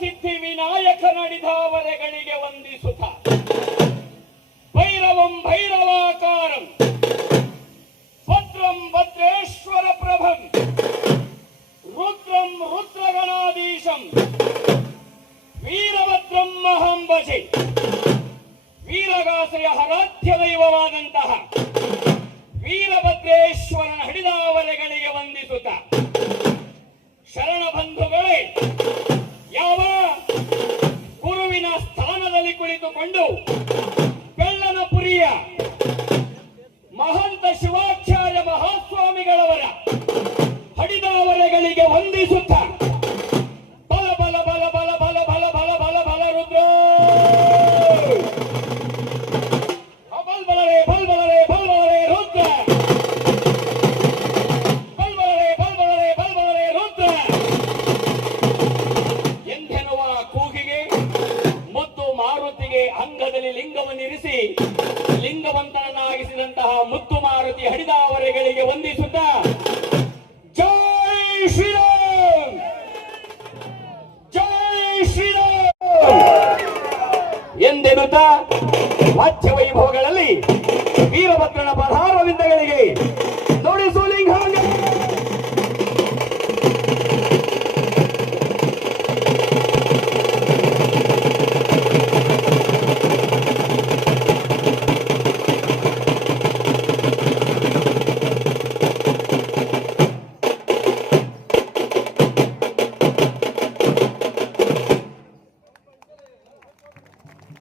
ಸಿದ್ಧಿ ವಿನಾಯಕ ನಡೆದವರೆಗಳಿಗೆ ವಂದಿಸುತ್ತ ಭೈರವಂ ಭೈರವಾಕಾರಂ ಭದ್ರಂ ಭದ್ರೇಶ್ವರ ಪ್ರಭಂ ರುದ್ರಂ ರುದ್ರಗಣಾಧೀಶಂ ವೀರಭದ್ರಂ ಮಹಂ ಭಜೆ. ವೀರಗಾಸೆಯ ಆರಾಧ್ಯ ದೈವವಾದಂತಹ ವೀರಭದ್ರೇಶ್ವರನ ಹಿಡಿದಾವರೆಗಳಿಗೆ ವಂದಿಸುತ್ತ ಶರಣ ಬಂಧುಗಳೇ, ಯಾವ ಗುರುವಿನ ಸ್ಥಾನದಲ್ಲಿ ಕುಳಿತುಕೊಂಡು ಬೆಳ್ಳನಪುರಿಯ ಮಹಂತ ಶಿವಾಚಾರ್ಯ ಮಹಾಸ್ವಾಮಿಗಳವರ ಹಡಿದಾವರೆಗಳಿಗೆ ವಂದಿಸುತ್ತ ಬಲ ಬಲ ಬಲ ಬಲ ಬಲ ಬಲ ಬಲ ಬಲ ಬಲ ರುದ್ರೋ ಬಲ್ ಬಲರೇ ಬಲ್ ಬಲರೇ ಬಲ್ ಬಲರೇ ರುದ್ರ ಬಲ್ ಬಲರೇ ಬಲ್ ಬಲರೇ ಬಲ್ ಬಲರೇ ರುದ್ರ ಎಂದೆನ್ನುವ ಕೂಗಿಗೆ ಮುದ್ದು ಮಾರುತಿಗೆ ಅಂಗದಲ್ಲಿ ಲಿಂಗವನ್ನಿರಿಸಿ ಲಿಂಗವಂತನನ್ನಾಗಿಸಿದಂತಹ ಮುದ್ದು ಮಾರುತಿ ಹಡಿದಾವರೆಗಳಿಗೆ ವಂದಿಸುತ್ತ ಜೈ ಶ್ರೀರಾಮ್ ಜೈ ಶ್ರೀರಾಮ್ ಎಂದೆನ್ನುತ್ತಾ ವಾದ್ಯ ವೈಭವಗಳಲ್ಲಿ ವೀರಭದ್ರನ ಪದಾರವಿಂದಗಳಿಗೆ ನುಡಿಸು ಲಿಂಗಾಂಗ.